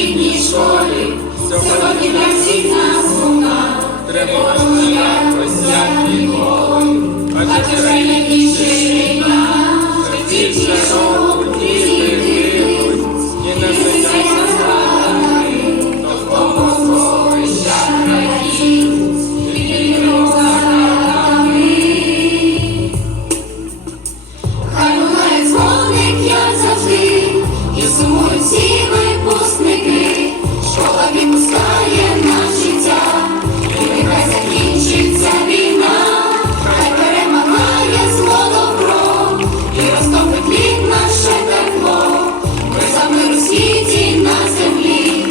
школі, сьогодні для всіх нас луна, треба якось ніколи, розтопить наше тепло. Ми за у світі на землі,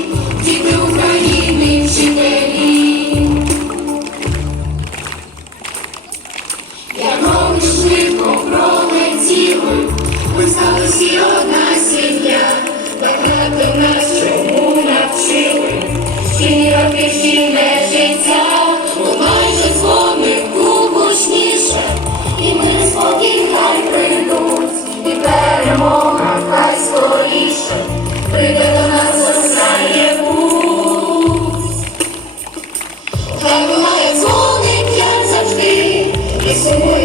діти України, вчителі. Як громи швидко пролетіли, ми стали всі одна сім'я, багато нас навчили, шкільні роки шкільне життя, перемога хай скоріше, прийде до нас засяє путь. Хай лунає дзвоник, як завжди, і сумують